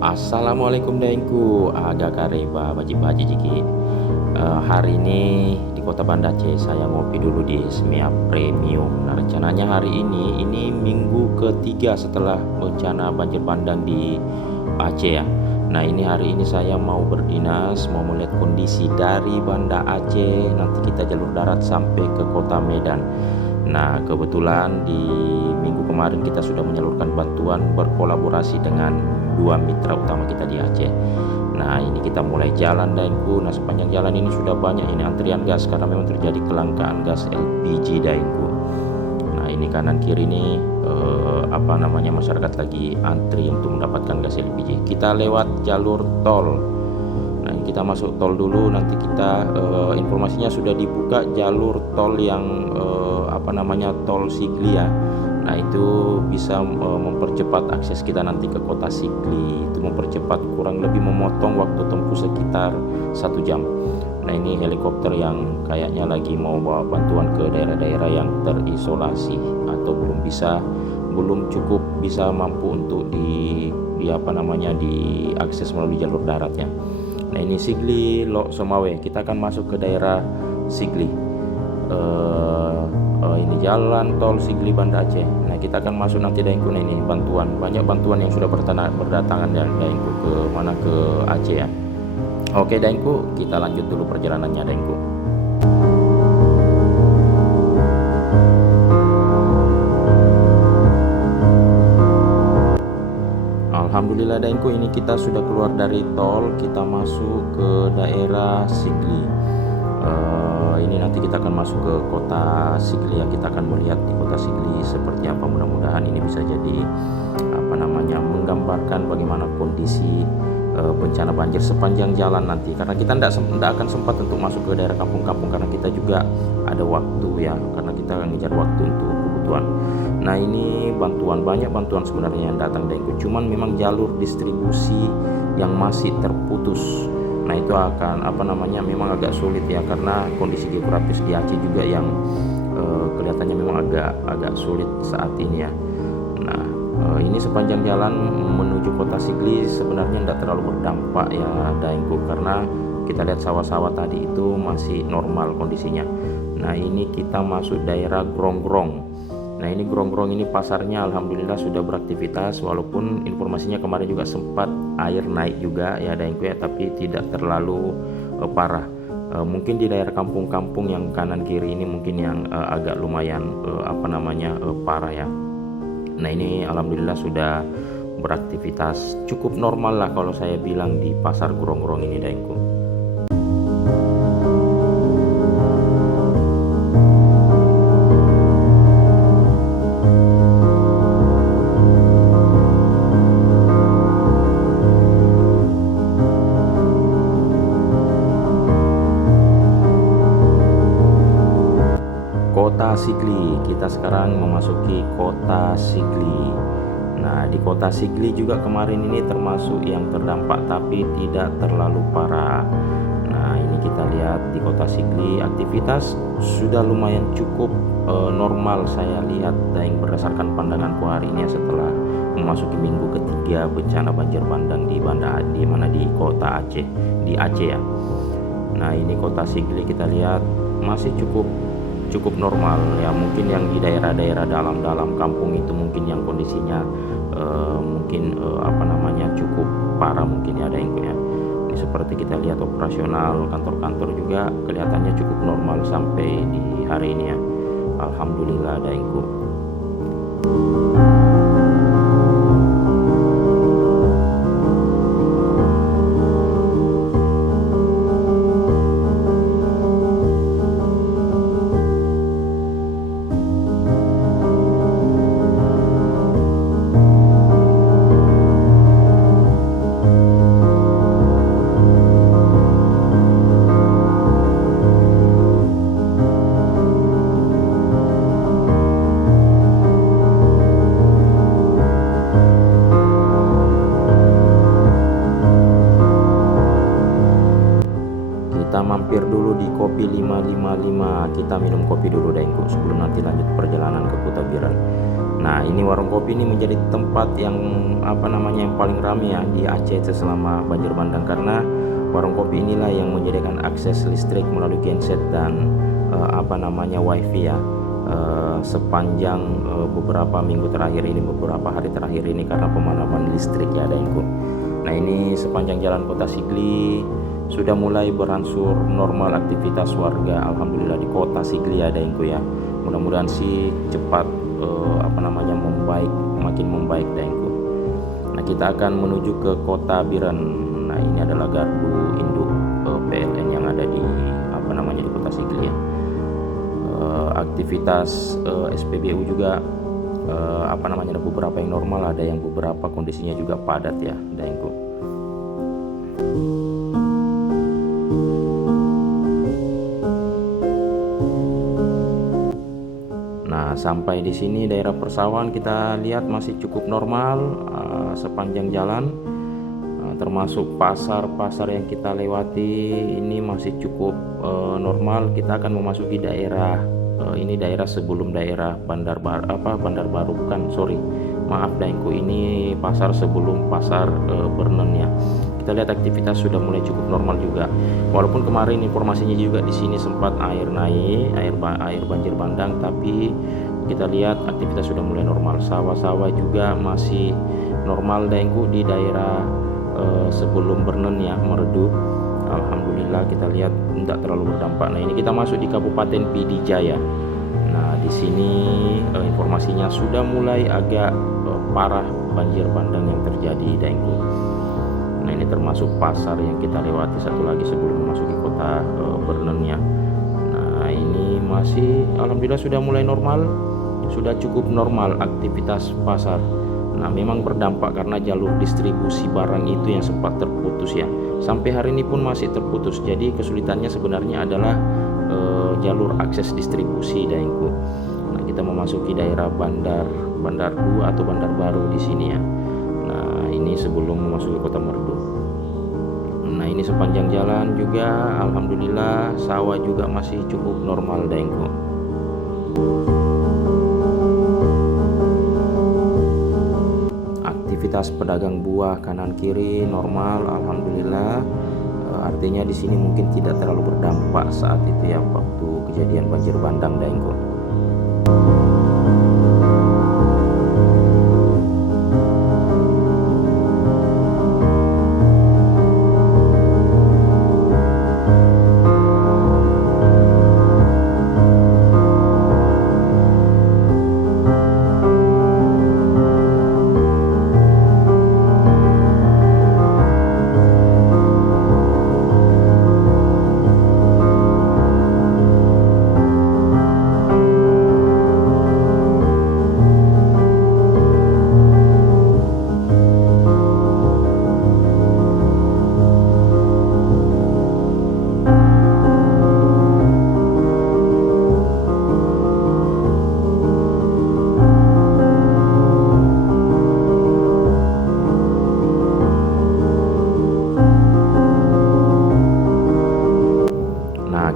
Assalamualaikum daengku, aga kareba baji-baji jiki. Hari ini di Kota Banda Aceh saya ngopi dulu di Smea Premium. Nah, rencananya hari ini minggu ketiga setelah bencana banjir bandang di Aceh ya. Nah, ini hari ini saya mau berdinas, mau melihat kondisi dari Banda Aceh, nanti kita jalur darat sampai ke Kota Medan. Nah, kebetulan di minggu kemarin kita sudah menyalurkan bantuan berkolaborasi dengan dua mitra utama kita di Aceh. Nah, ini kita mulai jalan dainku. Nah, sepanjang jalan ini sudah banyak ini antrian gas karena memang terjadi kelangkaan gas LPG dainku. Nah, ini kanan kiri ini masyarakat lagi antri untuk mendapatkan gas LPG. Kita lewat jalur tol. Nah, kita masuk tol dulu, nanti kita informasinya sudah dibuka jalur tol yang tol Sigli ya. Nah, itu bisa mempercepat akses kita nanti ke kota Sigli, itu mempercepat, kurang lebih memotong waktu tempuh sekitar 1 jam. Nah, ini helikopter yang kayaknya lagi mau bawa bantuan ke daerah-daerah yang terisolasi atau belum cukup bisa mampu untuk diakses melalui jalur daratnya. Nah, ini Sigli Lok Somawe, kita akan masuk ke daerah Sigli. Ini jalan tol Sigli Banda Aceh. Nah, kita akan masuk nanti daengku. Nah, ini banyak bantuan yang sudah berdatangan ya daengku ke Aceh ya. Oke daengku, kita lanjut dulu perjalanannya daengku. Alhamdulillah daengku, ini kita sudah keluar dari tol, kita masuk ke daerah Sigli. Ini nanti kita akan masuk ke kota Sigli ya. Kita akan melihat di kota Sigli seperti apa. Mudah-mudahan ini bisa jadi menggambarkan bagaimana kondisi bencana banjir sepanjang jalan nanti, karena kita tidak akan sempat untuk masuk ke daerah kampung-kampung karena kita juga ada waktu ya, karena kita ngejar waktu untuk kebutuhan. Nah, ini banyak bantuan sebenarnya yang datang daengku, cuman memang jalur distribusi yang masih terputus. Nah, itu akan memang agak sulit ya, karena kondisi geografis di Aceh juga yang kelihatannya memang agak sulit saat ini ya. Nah, ini sepanjang jalan menuju kota Sigli sebenarnya tidak terlalu berdampak ya daengku, karena kita lihat sawah-sawah tadi itu masih normal kondisinya. Nah, ini kita masuk daerah Gronggron. Nah, ini Gronggron ini pasarnya alhamdulillah sudah beraktivitas, walaupun informasinya kemarin juga sempat air naik juga ya daengku ya, tapi tidak terlalu parah. Mungkin di daerah kampung-kampung yang kanan kiri ini mungkin yang agak lumayan parah ya. Nah, ini alhamdulillah sudah beraktivitas cukup normal lah kalau saya bilang di pasar Gronggron ini daengku. Kota Sigli, kita sekarang memasuki kota Sigli. Nah, di kota Sigli juga kemarin ini termasuk yang terdampak tapi tidak terlalu parah. Nah, ini kita lihat di kota Sigli aktivitas sudah lumayan cukup normal saya lihat daeng berdasarkan pandanganku hari ini setelah memasuki minggu ketiga bencana banjir bandang di kota Aceh, di Aceh ya. Nah, ini kota Sigli kita lihat masih cukup normal ya. Mungkin yang di daerah-daerah dalam kampung itu mungkin yang kondisinya cukup parah mungkin ya daengku ya. Ini seperti kita lihat operasional kantor-kantor juga kelihatannya cukup normal sampai di hari ini ya. Alhamdulillah daengku. Kita mampir dulu di Kopi 555. Kita minum kopi dulu daengku sebelum nanti lanjut perjalanan ke Kota Biran. Nah, ini warung kopi ini menjadi tempat yang yang paling ramai ya di Aceh selama banjir bandang, karena warung kopi inilah yang menyediakan akses listrik melalui genset dan wifi ya, sepanjang beberapa minggu terakhir ini, beberapa hari terakhir ini, karena pemadaman listrik ya adengku. Nah, ini sepanjang jalan Kota Sigli sudah mulai berangsur normal aktivitas warga, alhamdulillah, di Kota Sigli ya adengku ya. Mudah-mudahan sih cepat membaik, makin membaik adengku. Nah, kita akan menuju ke Kota Biren. Nah, ini adalah gardu induk PLN yang ada di di Kota Sigli ya. Aktivitas SPBU juga ada beberapa yang normal, ada yang beberapa kondisinya juga padat ya adengku. Nah, sampai di sini daerah persawahan kita lihat masih cukup normal sepanjang jalan, termasuk pasar-pasar yang kita lewati ini masih cukup normal. Kita akan memasuki daerah ini daerah sebelum daerah Bandar Baru, maaf daengku, ini pasar sebelum pasar Bernen ya. Kita lihat aktivitas sudah mulai cukup normal juga, walaupun kemarin informasinya juga di sini sempat air naik, air banjir bandang, tapi kita lihat aktivitas sudah mulai normal. Sawah-sawah juga masih normal daengku di daerah sebelum Bernen ya, meredup. Alhamdulillah kita lihat tidak terlalu berdampak. Nah, ini kita masuk di Kabupaten Pidijaya. Nah, di sini informasinya sudah mulai agak parah banjir bandang yang terjadi daengku. Nah, ini termasuk pasar yang kita lewati satu lagi sebelum memasuki kota Bernen ya. Nah, ini masih alhamdulillah sudah mulai normal, sudah cukup normal aktivitas pasar. Nah, memang berdampak karena jalur distribusi barang itu yang sempat terputus ya. Sampai hari ini pun masih terputus. Jadi kesulitannya sebenarnya adalah jalur akses distribusi daengku. Nah, kita memasuki daerah Bandar 2 atau Bandar Baru di sini ya. Nah, ini sebelum memasuki Kota Merdu. Nah, ini sepanjang jalan juga alhamdulillah sawah juga masih cukup normal daengku. Aktivitas pedagang buah kanan kiri normal alhamdulillah. Artinya di sini mungkin tidak terlalu berdampak saat itu ya, waktu kejadian banjir bandang daengku.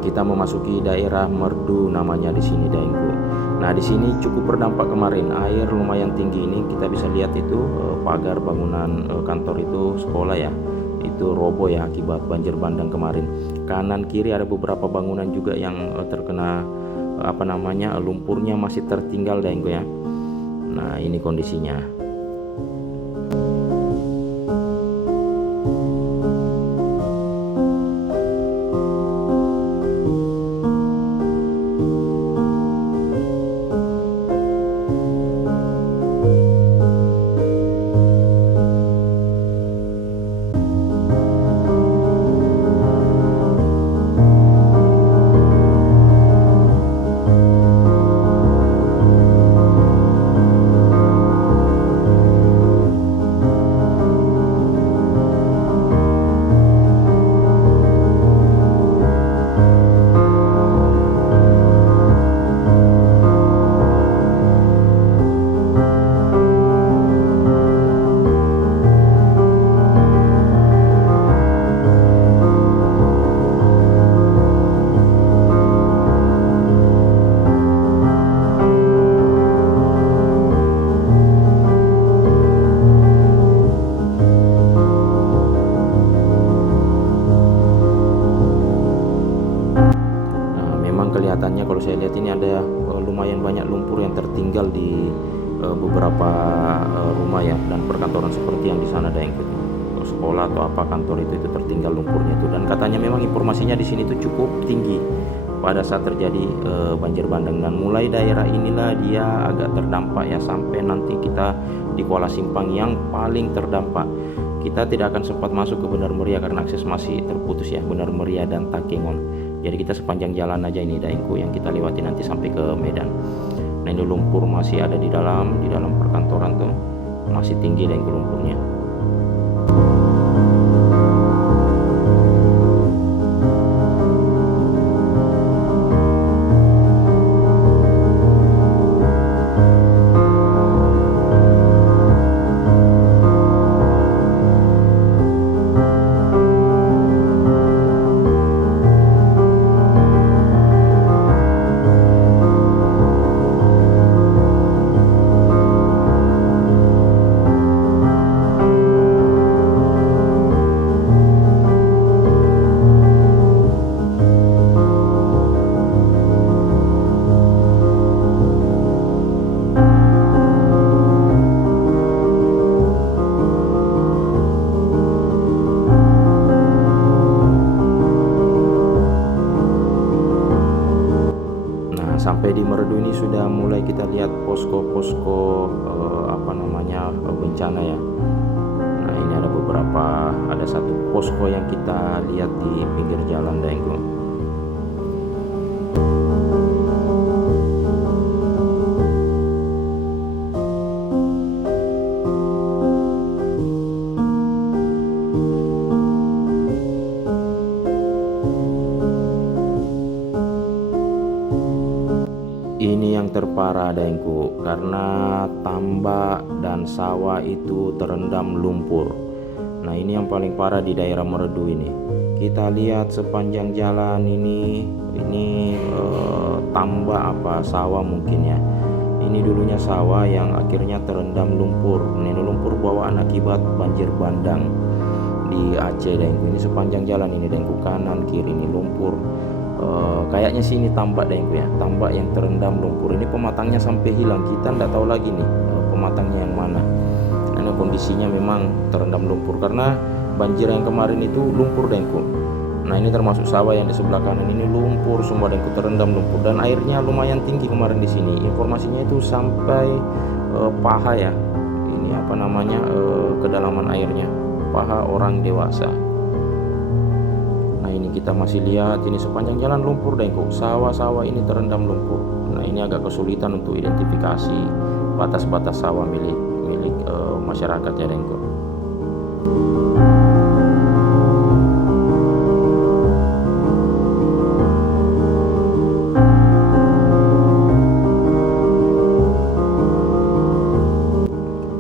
Kita memasuki daerah Merdu namanya di sini daengku. Nah, di sini cukup berdampak kemarin, air lumayan tinggi. Ini kita bisa lihat itu pagar bangunan kantor itu sekolah ya, itu roboh ya akibat banjir bandang kemarin. Kanan kiri ada beberapa bangunan juga yang terkena lumpurnya masih tertinggal daengku ya. Nah, ini kondisinya. kelihatannya kalau saya lihat ini ada lumayan banyak lumpur yang tertinggal di beberapa rumah ya, dan perkantoran seperti yang di sana ada yang sekolah atau apa kantor itu tertinggal lumpurnya itu. Dan katanya memang informasinya di sini itu cukup tinggi pada saat terjadi banjir bandang, dan mulai daerah inilah dia agak terdampak ya, sampai nanti kita di Kuala Simpang yang paling terdampak. Kita tidak akan sempat masuk ke Benar Meriah karena akses masih terputus ya, Benar Meriah dan Takengon. Jadi kita sepanjang jalan aja ini Daengku yang kita lewati nanti sampai ke Medan. Nah ini lumpur masih ada di dalam perkantoran tuh, masih tinggi Daengku lumpurnya. Sampai di Meredu ini sudah mulai kita lihat posko-posko bencana ya. Nah ini ada satu posko yang kita lihat di pinggir jalan Daengku. Ini yang terparah Daengku, karena tambak dan sawah itu terendam lumpur. Nah ini yang paling parah di daerah Meredu ini. Kita lihat sepanjang jalan ini tambak sawah mungkin ya. Ini dulunya sawah yang akhirnya terendam lumpur. Ini lumpur bawaan akibat banjir bandang di Aceh Daengku. Ini sepanjang jalan ini Daengku, kanan kiri ini lumpur. Kayaknya sih ini tambak Daengku ya, tambak yang terendam lumpur. Ini pematangnya sampai hilang, kita nggak tahu lagi nih pematangnya yang mana. Karena kondisinya memang terendam lumpur karena banjir yang kemarin itu lumpur Daengku. Nah ini termasuk sawah yang di sebelah kanan ini lumpur semua Daengku, terendam lumpur, dan airnya lumayan tinggi kemarin di sini. Informasinya itu sampai paha ya. Ini kedalaman airnya paha orang dewasa. Nah ini kita masih lihat ini sepanjang jalan lumpur Daengku, sawah-sawah ini terendam lumpur. Nah ini agak kesulitan untuk identifikasi batas-batas sawah milik masyarakat ya Daengku.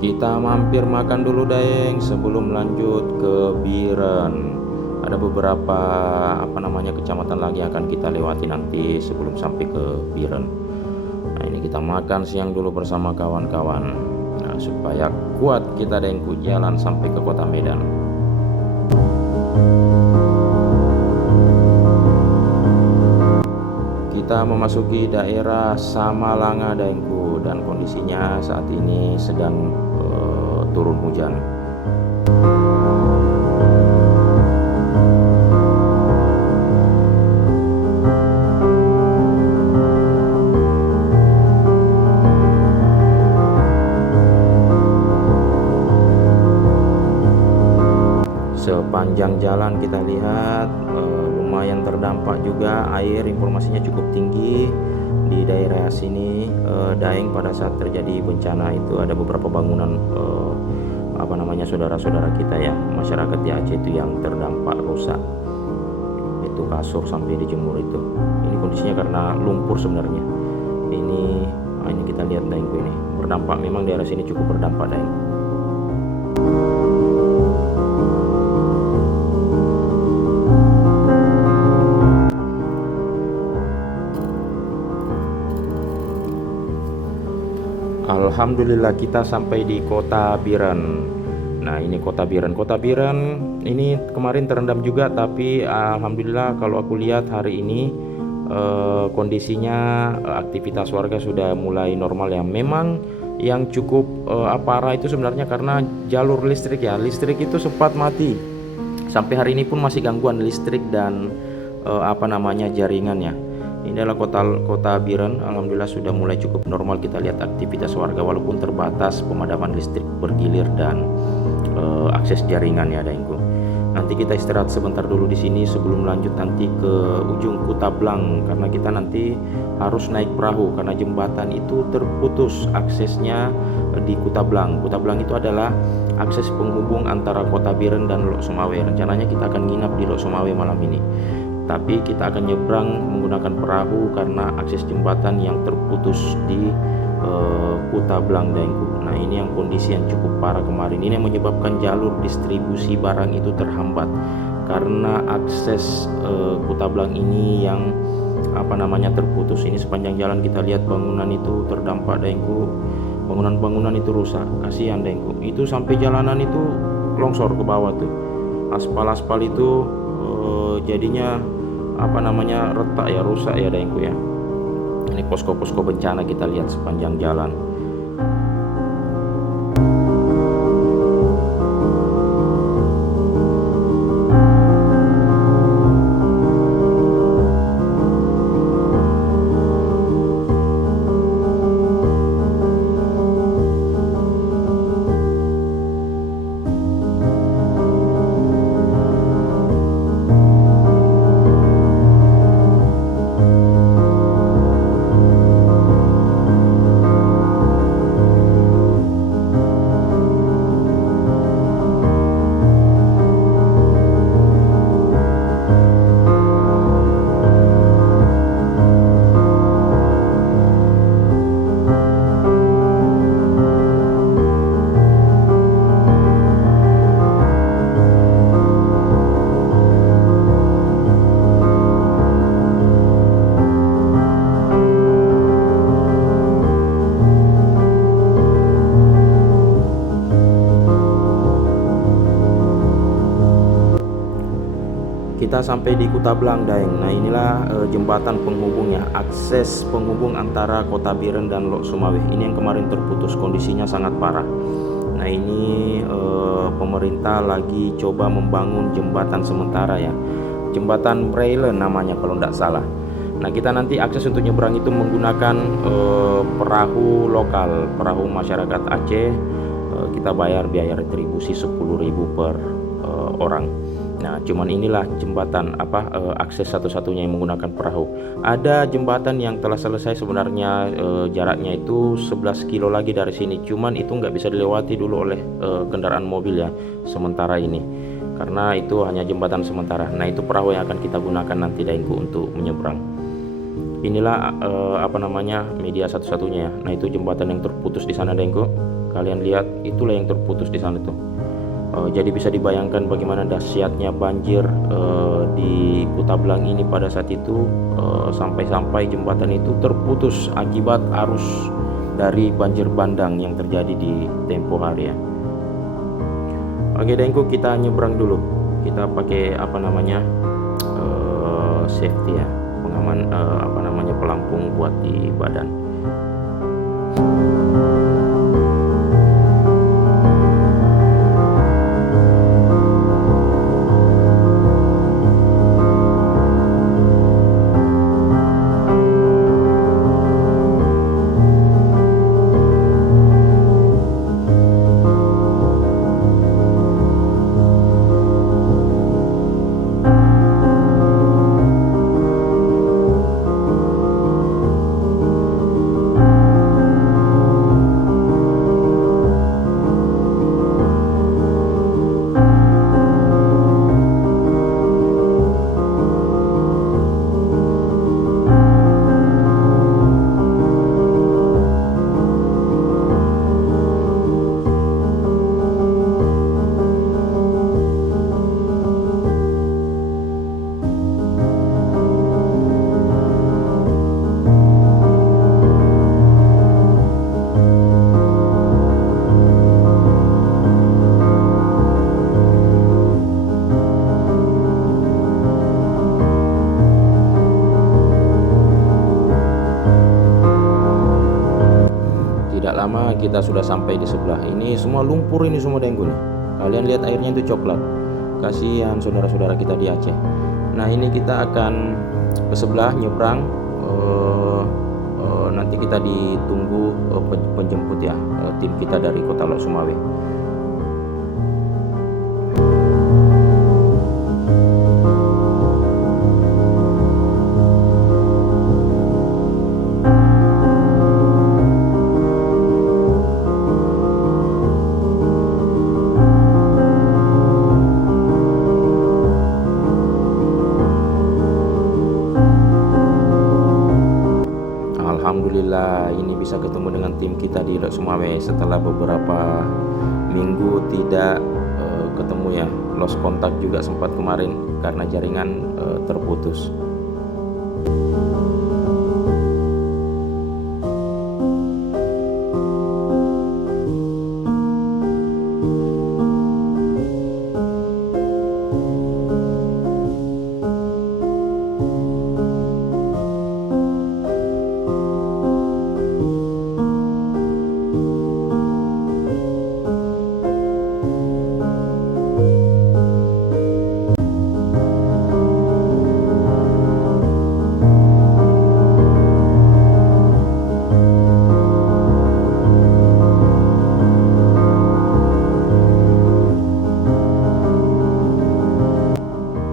Kita mampir makan dulu Daeng sebelum lanjut ke Biren. Ada beberapa kecamatan lagi yang akan kita lewati nanti sebelum sampai ke Biren. Nah ini kita makan siang dulu bersama kawan-kawan. Nah supaya kuat kita Daengku jalan sampai ke kota Medan. Kita memasuki daerah Samalanga Daengku, dan kondisinya saat ini sedang turun hujan. Sepanjang jalan kita lihat lumayan terdampak juga, air informasinya cukup tinggi di daerah sini Daeng. Pada saat terjadi bencana itu ada beberapa bangunan saudara-saudara kita ya, masyarakat di Aceh itu yang terdampak rusak. Itu kasur sampai dijemur itu. Ini kondisinya karena lumpur sebenarnya. Ini kita lihat Daengku ini berdampak, memang daerah sini cukup berdampak Daeng. Alhamdulillah kita sampai di kota Biren. Nah ini kota Biren. Kota Biren ini kemarin terendam juga, tapi alhamdulillah kalau aku lihat hari ini kondisinya aktivitas warga sudah mulai normal ya. Memang yang cukup parah itu sebenarnya karena jalur listrik ya. Listrik itu sempat mati. Sampai hari ini pun masih gangguan listrik dan jaringan ya. Ini adalah kota Biren. Alhamdulillah sudah mulai cukup normal. Kita lihat aktivitas warga walaupun terbatas pemadaman listrik bergilir dan akses jaringan ya daengku. Nanti kita istirahat sebentar dulu di sini sebelum lanjut nanti ke ujung Kutablang, karena kita nanti harus naik perahu karena jembatan itu terputus aksesnya di Kutablang. Kutablang itu adalah akses penghubung antara Kota Biren dan Lok Sumawe. Rencananya kita akan nginap di Lok Sumawe malam ini, tapi kita akan nyebrang menggunakan perahu karena akses jembatan yang terputus di Kutablang daengku. Nah ini yang kondisi yang cukup parah kemarin. Ini yang menyebabkan jalur distribusi barang itu terhambat karena akses Kutablang ini yang terputus. Ini sepanjang jalan kita lihat bangunan itu terdampak daengku. Bangunan-bangunan itu rusak. Kasihan daengku. Itu sampai jalanan itu longsor ke bawah tuh. Aspal-aspal itu jadinya retak ya, rusak ya daengku ya. Ini posko-posko bencana kita lihat sepanjang jalan. Kita sampai di Kutablang daeng. Nah inilah jembatan penghubungnya, akses penghubung antara Kota Biren dan Lok Sumawe. Ini yang kemarin terputus, kondisinya sangat parah. Nah ini pemerintah lagi coba membangun jembatan sementara ya, jembatan Braille namanya kalau tidak salah. Nah kita nanti akses untuk nyebrang itu menggunakan perahu lokal, perahu masyarakat Aceh. Kita bayar biaya retribusi 10.000 per orang. Nah cuman inilah jembatan akses satu-satunya yang menggunakan perahu. Ada jembatan yang telah selesai sebenarnya, jaraknya itu 11 kilo lagi dari sini, cuman itu nggak bisa dilewati dulu oleh kendaraan mobil ya sementara ini, karena itu hanya jembatan sementara. Nah itu perahu yang akan kita gunakan nanti daengku untuk menyeberang. Inilah media satu-satunya ya. Nah itu jembatan yang terputus di sana daengku. Kalian lihat itulah yang terputus di sana tuh. Jadi bisa dibayangkan bagaimana dahsyatnya banjir di Kutablang ini pada saat itu, sampai-sampai jembatan itu terputus akibat arus dari banjir bandang yang terjadi di tempo hari ya. Oke daengku, kita nyebrang dulu. Kita pakai safety ya, pengaman pelampung buat di badan. pertama kita sudah sampai di sebelah. Ini semua lumpur, ini semua Dengku nih. Kalian lihat airnya itu coklat. Kasihan saudara-saudara kita di Aceh. Nah ini kita akan ke sebelah nyebrang. Nanti kita ditunggu penjemput ya, tim kita dari Kota Lok Sumawe. Alhamdulillah ini bisa ketemu dengan tim kita di Lok Sumawe setelah beberapa minggu tidak ketemu ya. Lost kontak juga sempat kemarin karena jaringan terputus.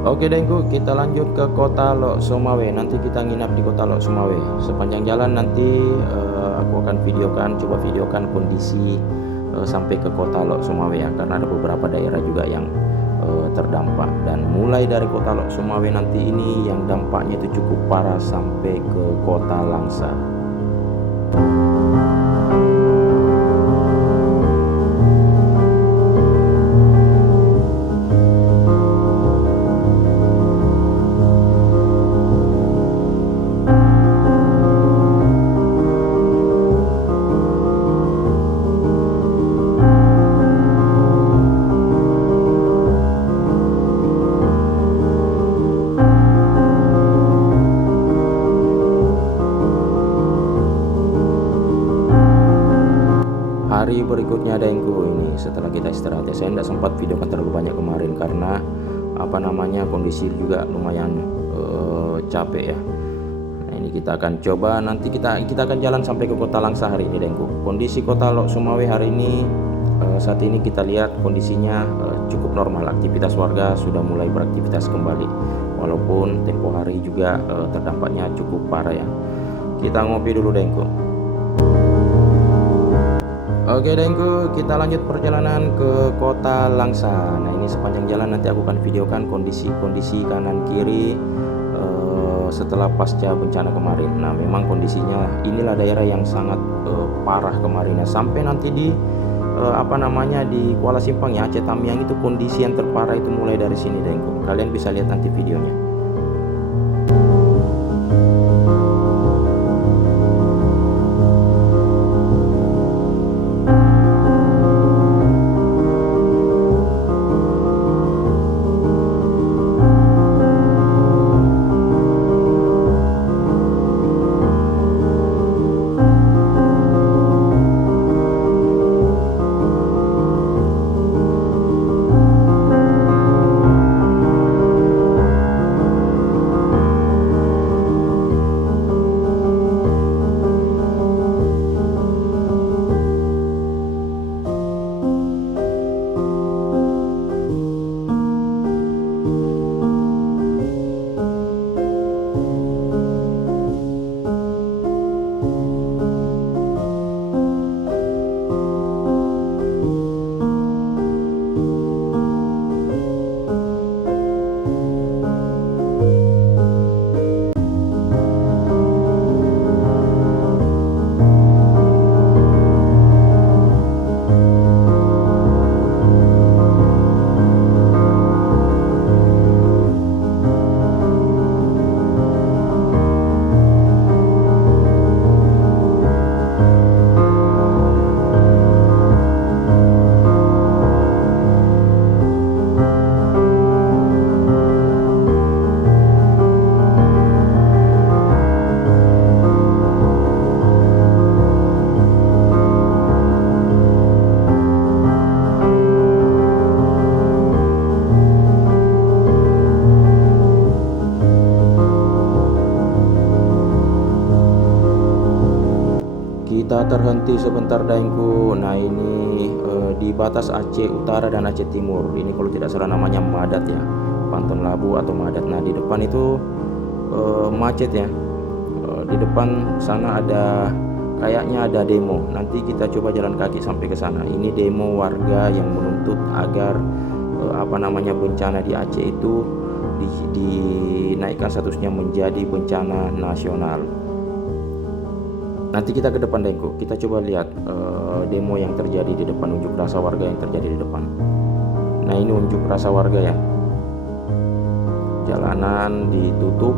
Oke Dengku, kita lanjut ke Kota Lok Sumawe. Nanti kita nginap di Kota Lok Sumawe. Sepanjang jalan nanti aku akan coba videokan kondisi sampai ke Kota Lok Sumawe ya, karena ada beberapa daerah juga yang terdampak. Dan mulai dari Kota Lok Sumawe nanti ini yang dampaknya itu cukup parah sampai ke Kota Langsa. Hari berikutnya Dengku, ini setelah kita istirahat ya, saya tidak sempat videokan terlalu banyak kemarin karena kondisi juga lumayan capek ya. Nah ini kita akan coba, nanti kita akan jalan sampai ke Kota Langsa hari ini Dengku. Kondisi Kota Lok Sumawe hari ini saat ini kita lihat kondisinya cukup normal, aktivitas warga sudah mulai beraktivitas kembali, walaupun tempo hari juga terdampaknya cukup parah ya. Kita ngopi dulu Dengku. Oke Dengku, kita lanjut perjalanan ke Kota Langsa. Nah ini sepanjang jalan nanti aku akan videokan kondisi kanan kiri setelah pasca bencana kemarin. Nah memang kondisinya inilah daerah yang sangat parah kemarinnya, sampai nanti di di Kuala Simpang ya, Aceh Tamiang itu kondisi yang terparah itu mulai dari sini Dengku. Kalian bisa lihat nanti videonya. Kita terhenti sebentar daengku. Nah ini di batas Aceh Utara dan Aceh Timur. Ini kalau tidak salah namanya Madat ya, Pantun Labu atau Madat. Nah di depan itu macet ya. Di depan sana kayaknya ada demo. Nanti kita coba jalan kaki sampai ke sana. Ini demo warga yang menuntut agar bencana di Aceh itu dinaikkan statusnya menjadi bencana nasional. Nanti kita ke depan daengku, kita coba lihat demo yang terjadi di depan, unjuk rasa warga yang terjadi di depan. Nah ini unjuk rasa warga ya. Jalanan ditutup,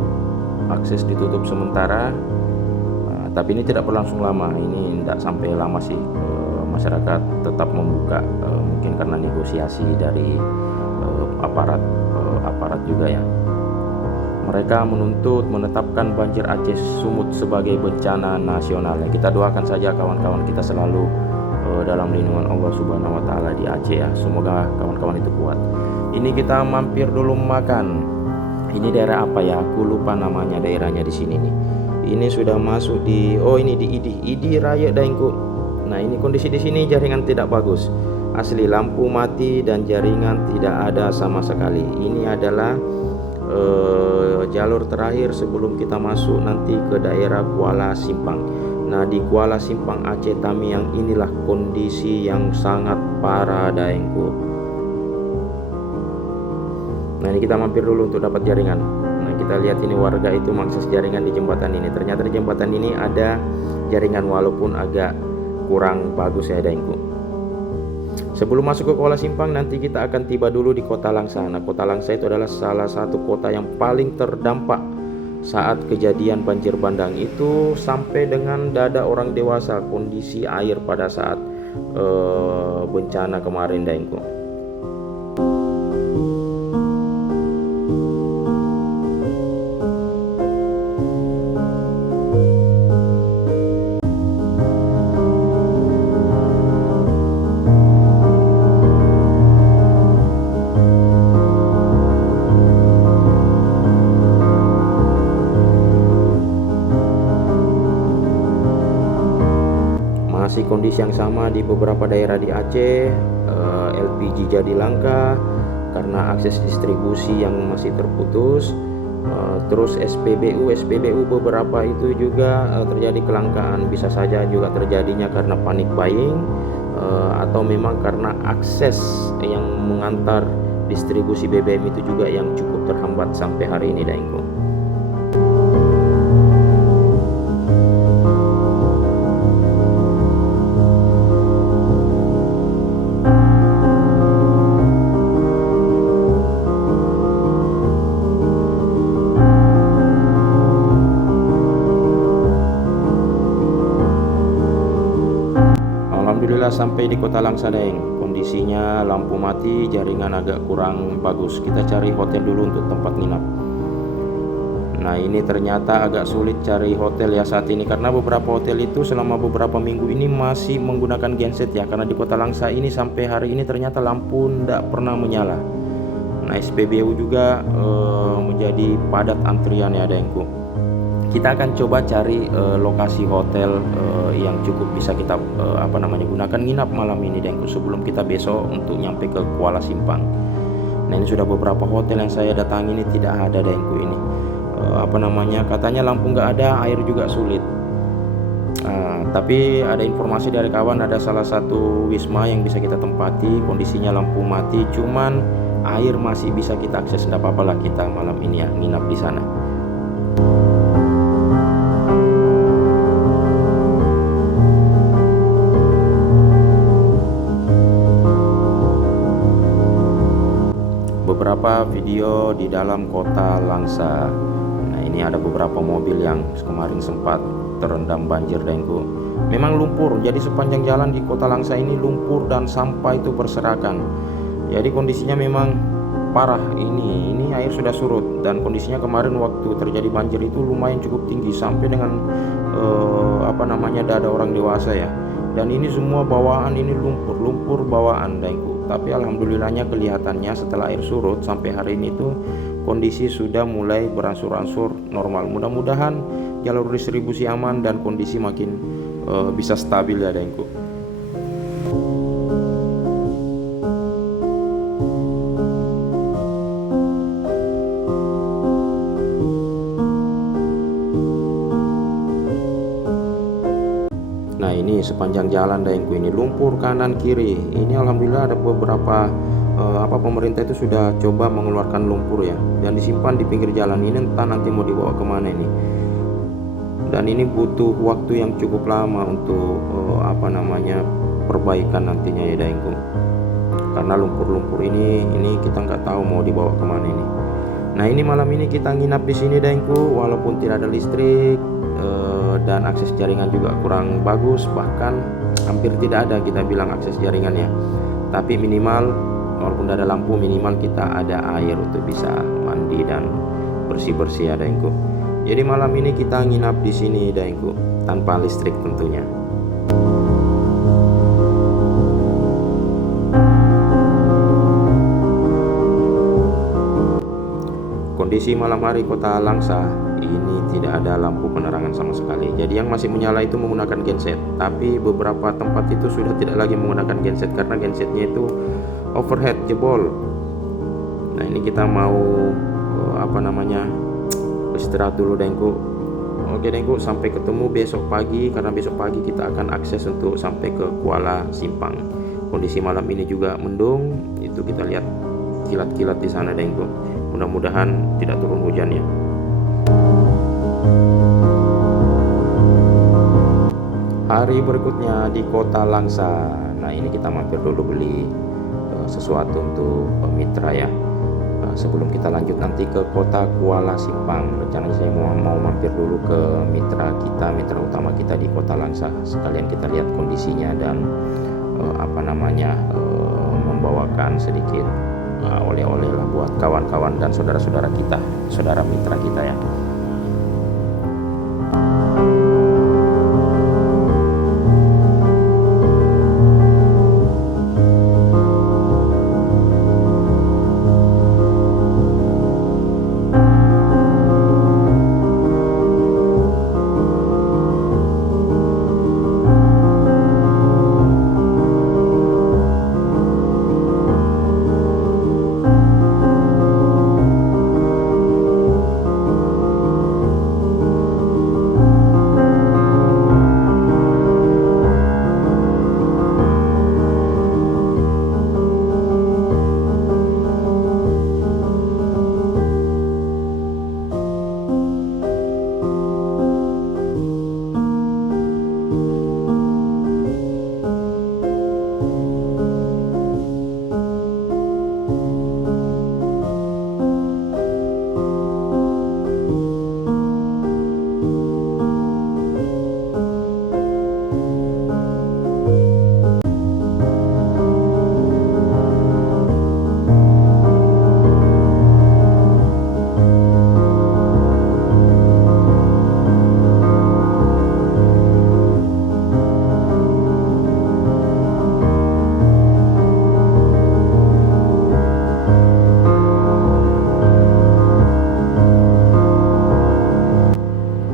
akses ditutup sementara, tapi ini tidak berlangsung lama. Ini tidak sampai lama sih. Masyarakat tetap membuka, mungkin karena negosiasi dari aparat juga ya. Mereka menuntut menetapkan banjir Aceh Sumut sebagai bencana nasional. Kita doakan saja kawan-kawan kita selalu dalam lindungan Allah Subhanahu wa taala di Aceh ya. Semoga kawan-kawan itu kuat. Ini kita mampir dulu makan. Ini daerah apa ya? Aku lupa namanya daerahnya di sini nih. Ini sudah masuk di ini di Idi Raya daengku. Nah, ini kondisi di sini jaringan tidak bagus. Asli lampu mati dan jaringan tidak ada sama sekali. Ini adalah jalur terakhir sebelum kita masuk nanti ke daerah Kuala Simpang. Nah di Kuala Simpang Aceh Tamiang inilah kondisi yang sangat parah daengku. Nah ini kita mampir dulu untuk dapat jaringan. Nah kita lihat ini warga itu mengakses jaringan di jembatan ini. Ternyata di jembatan ini ada jaringan walaupun agak kurang bagus ya daengku. Sebelum masuk ke Kuala Simpang nanti kita akan tiba dulu di Kota Langsa. Nah Kota Langsa itu adalah salah satu kota yang paling terdampak saat kejadian banjir bandang itu, sampai dengan dada orang dewasa kondisi air pada saat bencana kemarin daengku. Masih kondisi yang sama di beberapa daerah di Aceh. LPG jadi langka karena akses distribusi yang masih terputus. Terus SPBU beberapa itu juga terjadi kelangkaan. Bisa saja juga terjadinya karena panic buying, atau memang karena akses yang mengantar distribusi BBM itu juga yang cukup terhambat sampai hari ini daengku. Alhamdulillah sampai di Kota Langsa daeng. Kondisinya lampu mati, jaringan agak kurang bagus. Kita cari hotel dulu untuk tempat nginap. Nah ini ternyata agak sulit cari hotel ya saat ini, karena beberapa hotel itu selama beberapa minggu ini masih menggunakan genset ya. Karena di Kota Langsa ini sampai hari ini ternyata lampu tidak pernah menyala. Nah SPBU juga menjadi padat antrian ya daengku. Kita akan coba cari lokasi hotel yang cukup bisa kita gunakan nginap malam ini daengku, sebelum kita besok untuk nyampe ke Kuala Simpang. Nah ini sudah beberapa hotel yang saya datangi ini tidak ada daengku ini. Katanya lampu nggak ada, air juga sulit. Tapi ada informasi dari kawan ada salah satu wisma yang bisa kita tempati, kondisinya lampu mati, cuman air masih bisa kita akses. Tidak apa-apa lah kita malam ini ya nginap di sana. Beberapa video di dalam Kota Langsa. Nah ini ada beberapa mobil yang kemarin sempat terendam banjir daengku. Memang lumpur, jadi sepanjang jalan di Kota Langsa ini lumpur dan sampah itu berserakan. Jadi kondisinya memang parah. Ini air sudah surut, dan kondisinya kemarin waktu terjadi banjir itu lumayan cukup tinggi sampai dengan dada orang dewasa ya. Dan ini semua bawaan, ini lumpur bawaan daengku. Tapi alhamdulillahnya kelihatannya setelah air surut sampai hari ini tuh kondisi sudah mulai berangsur-angsur normal. Mudah-mudahan jalur distribusi aman dan kondisi makin bisa stabil ya daengku. Nah ini sepanjang jalan daengku ini lumpur kanan kiri. Ini alhamdulillah ada beberapa pemerintah itu sudah coba mengeluarkan lumpur ya, dan disimpan di pinggir jalan. Ini entah nanti mau dibawa kemana ini. Dan ini butuh waktu yang cukup lama untuk perbaikan nantinya ya daengku. Karena lumpur-lumpur ini kita nggak tahu mau dibawa kemana ini. Nah ini malam ini kita nginap di sini daengku, walaupun tidak ada listrik dan akses jaringan juga kurang bagus, bahkan hampir tidak ada kita bilang akses jaringannya. Tapi minimal walaupun tidak ada lampu, minimal kita ada air untuk bisa mandi dan bersih-bersih ya daengku. Jadi malam ini kita nginap di sini daengku, tanpa listrik tentunya. Kondisi malam hari Kota Langsa ini tidak ada lampu penerangan sama sekali. Jadi yang masih menyala itu menggunakan genset, tapi beberapa tempat itu sudah tidak lagi menggunakan genset karena gensetnya itu overhead, jebol. Nah ini kita mau istirahat dulu daengku. Oke daengku, sampai ketemu besok pagi, karena besok pagi kita akan akses untuk sampai ke Kuala Simpang. Kondisi malam ini juga mendung, itu kita lihat kilat-kilat di sana daengku. Mudah-mudahan tidak turun hujan ya. Hari berikutnya di Kota Langsa. Nah ini kita mampir dulu beli sesuatu untuk mitra ya. Sebelum kita lanjut nanti ke kota Kuala Simpang, rencananya saya mau mampir dulu ke mitra utama kita di Kota Langsa. Sekalian kita lihat kondisinya dan membawakan sedikit oleh-oleh lah buat kawan-kawan dan saudara-saudara kita, saudara mitra kita ya.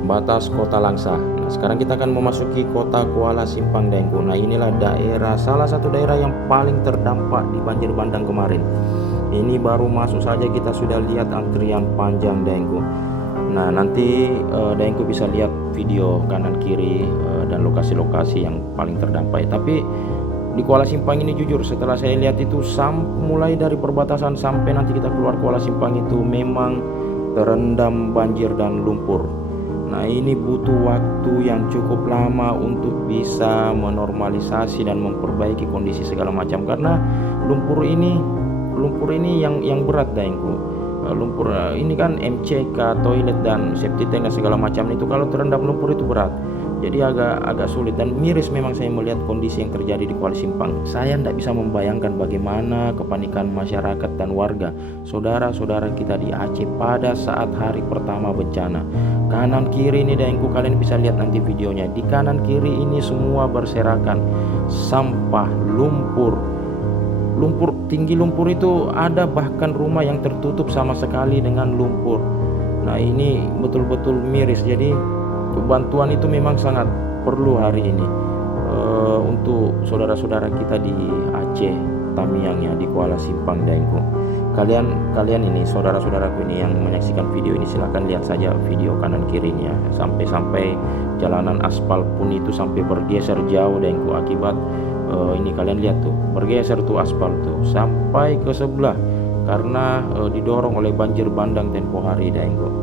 Batas Kota Langsa. Nah, sekarang kita akan memasuki kota Kuala Simpang daengku. Nah, inilah salah satu daerah yang paling terdampak di banjir bandang kemarin. Ini baru masuk saja kita sudah lihat antrian panjang daengku. Nah, nanti daengku bisa lihat video kanan kiri dan lokasi-lokasi yang paling terdampak. Tapi di Kuala Simpang ini jujur setelah saya lihat itu mulai dari perbatasan sampai nanti kita keluar Kuala Simpang itu memang terendam banjir dan lumpur. Nah ini butuh waktu yang cukup lama untuk bisa menormalisasi dan memperbaiki kondisi segala macam, karena lumpur ini yang berat daengku. Lumpur ini kan MCK, toilet dan septic tank dan segala macam itu kalau terendam lumpur itu berat. Jadi agak sulit dan miris memang saya melihat kondisi yang terjadi di Kuala Simpang. Saya tidak bisa membayangkan bagaimana kepanikan masyarakat dan warga, saudara-saudara kita di Aceh pada saat hari pertama bencana. Kanan kiri ini daengku, kalian bisa lihat nanti videonya. Di kanan kiri ini semua berserakan sampah, lumpur tinggi. Lumpur itu ada bahkan rumah yang tertutup sama sekali dengan lumpur. Nah ini betul-betul miris. Jadi bantuan itu memang sangat perlu hari ini untuk saudara-saudara kita di Aceh, Tamiang ya, di Kuala Simpang Daengku. Kalian ini saudara-saudaraku ini yang menyaksikan video ini, silahkan lihat saja video kanan kirinya, sampai jalanan aspal pun itu sampai bergeser jauh Daengku, akibat ini kalian lihat tuh, bergeser tuh aspal tuh sampai ke sebelah karena didorong oleh banjir bandang tempo hari Daengku.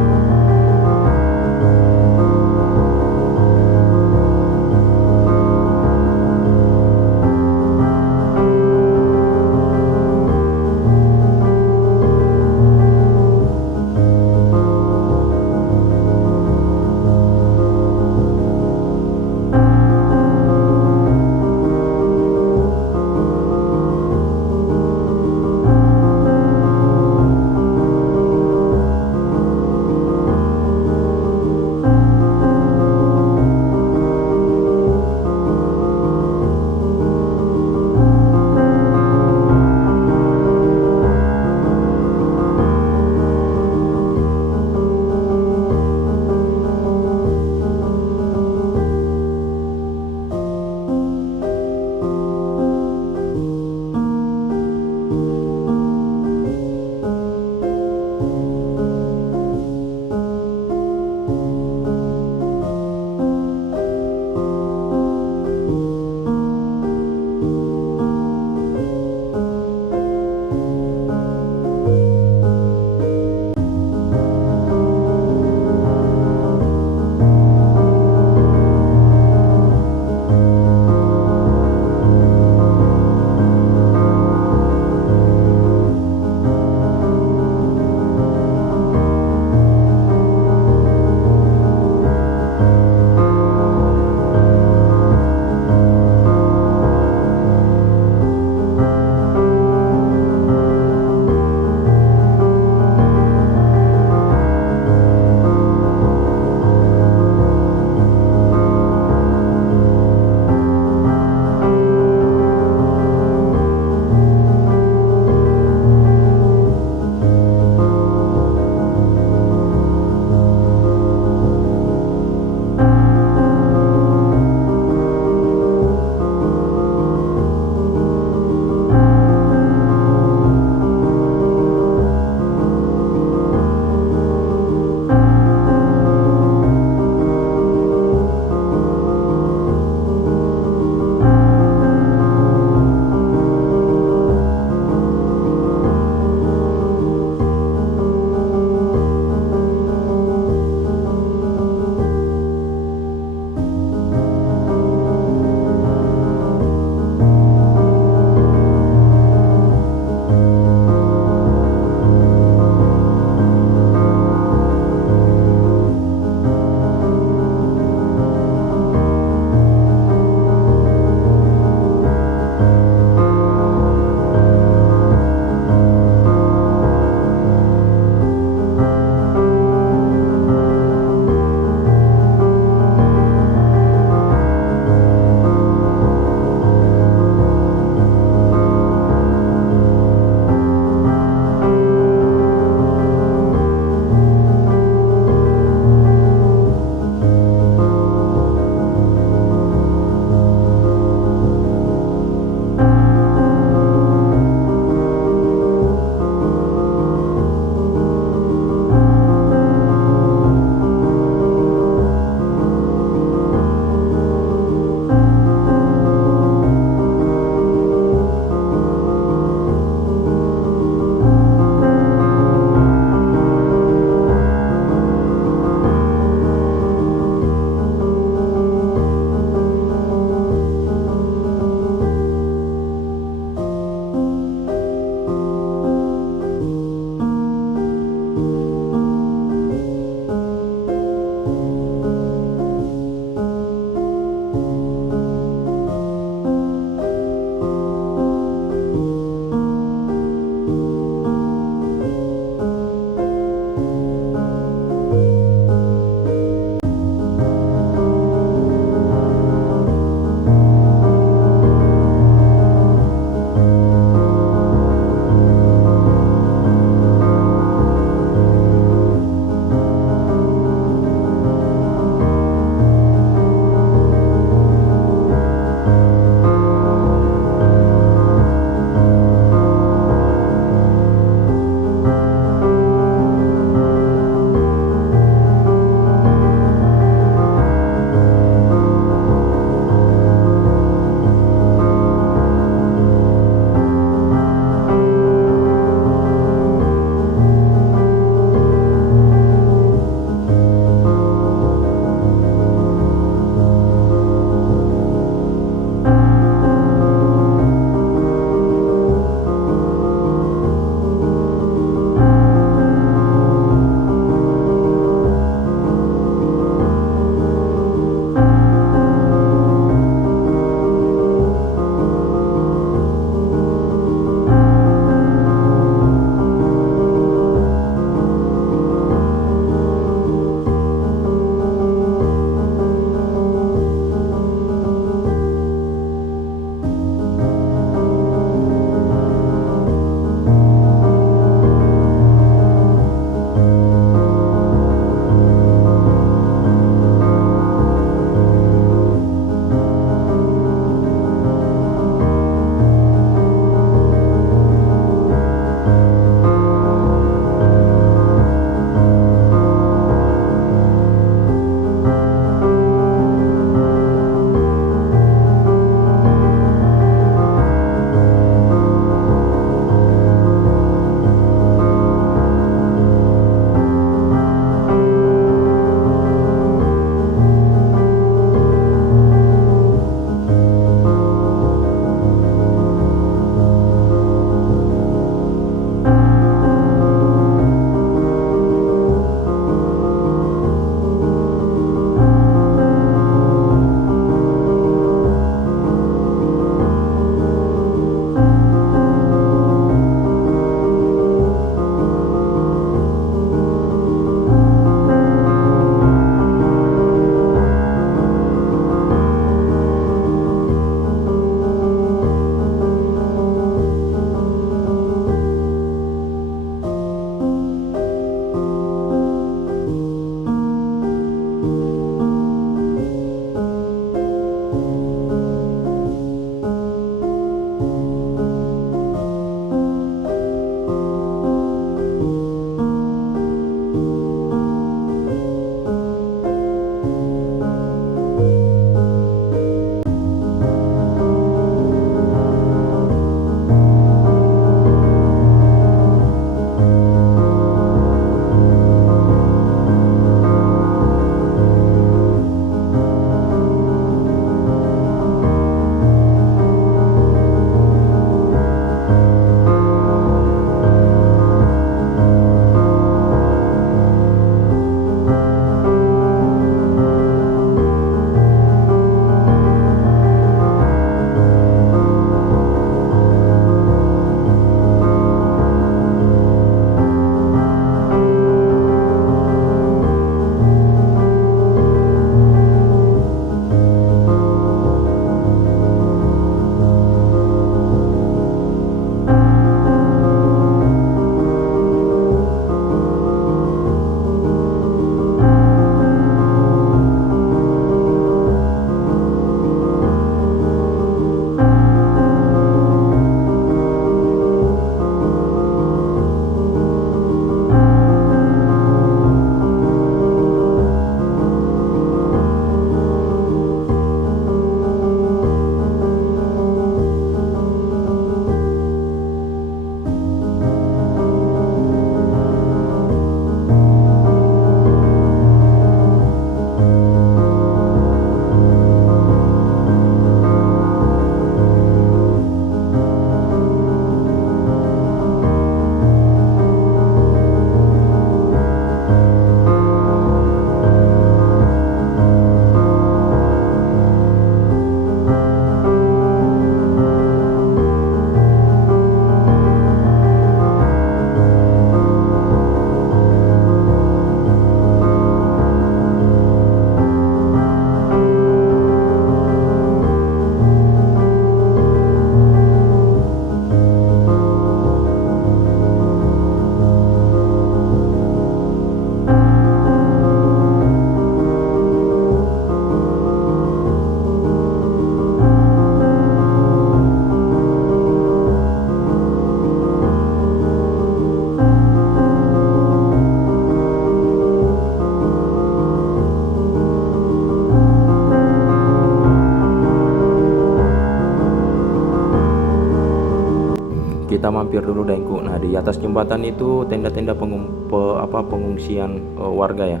kita mampir dulu Daengku. Nah, di atas jembatan itu tenda-tenda pengungsian warga ya.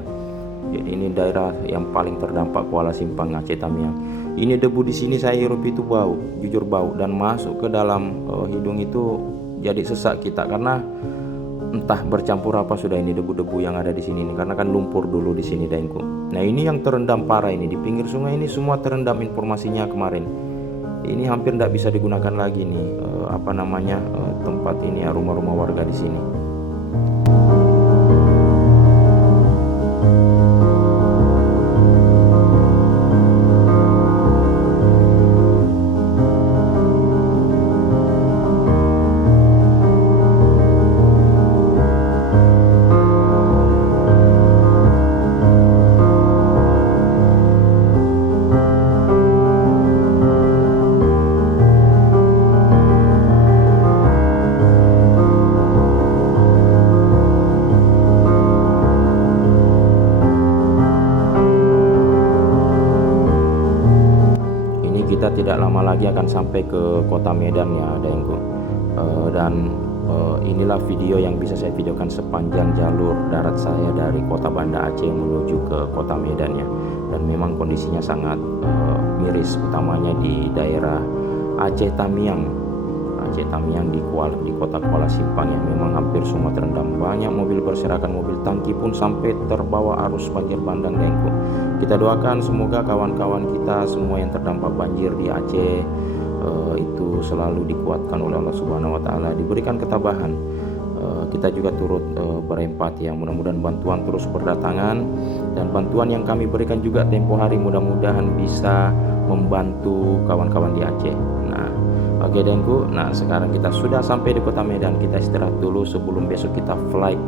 Jadi ini daerah yang paling terdampak Kuala Simpang Aceh Tamiang. Ini debu di sini saya hirup itu bau, jujur bau, dan masuk ke dalam hidung itu jadi sesak kita karena entah bercampur apa sudah ini debu-debu yang ada di sini nih, karena kan lumpur dulu di sini Daengku. Nah, ini yang terendam parah ini di pinggir sungai ini semua terendam informasinya kemarin. Ini hampir tidak bisa digunakan lagi nih tempat ini ya, rumah-rumah warga di sini. Kita tidak lama lagi akan sampai ke kota Medan ya Daengku. Inilah video yang bisa saya videokan sepanjang jalur darat saya dari kota Banda Aceh menuju ke kota Medan ya. Dan memang kondisinya sangat miris, utamanya di daerah Aceh Tamiang di kota Kuala Simpang yang memang hampir semua terendam. Banyak mobil berserakan, mobil tangki pun sampai terbawa arus banjir bandang Daengku. Kita doakan semoga kawan-kawan kita semua yang terdampak banjir di Aceh itu selalu dikuatkan oleh Allah Subhanahu wa taala, diberikan ketabahan. Kita juga turut berempati ya, mudah-mudahan bantuan terus berdatangan, dan bantuan yang kami berikan juga tempo hari mudah-mudahan bisa membantu kawan-kawan di Aceh. Nah, oke Daengku, nah sekarang kita sudah sampai di kota Medan. Kita istirahat dulu sebelum besok kita flight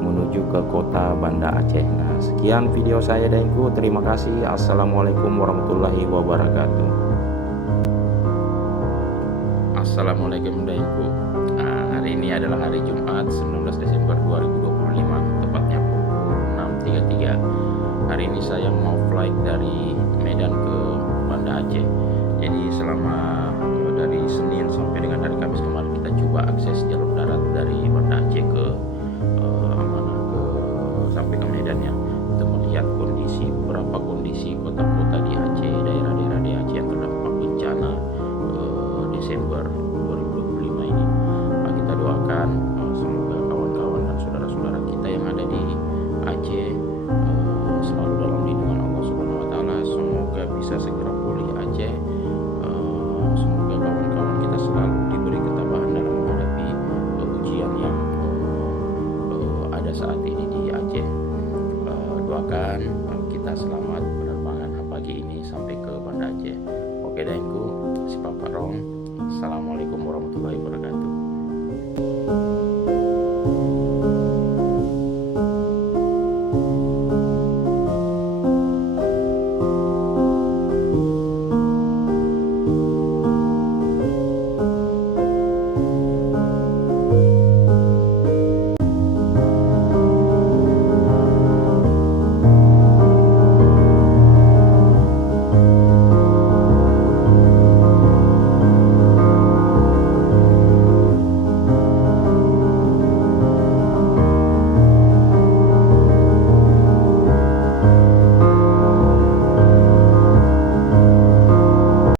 menuju ke kota Banda Aceh. Nah, sekian video saya Daengku. Terima kasih. Assalamualaikum warahmatullahi wabarakatuh. Assalamualaikum Daengku. Nah, hari ini adalah hari Jumat 19 Desember 2025, tepatnya pukul 6.33. Hari ini saya mau flight dari Medan ke Banda Aceh. Jadi selama dari Senin sampai dengan hari Kamis kemarin kita coba akses jalur darat dari Banda Aceh ke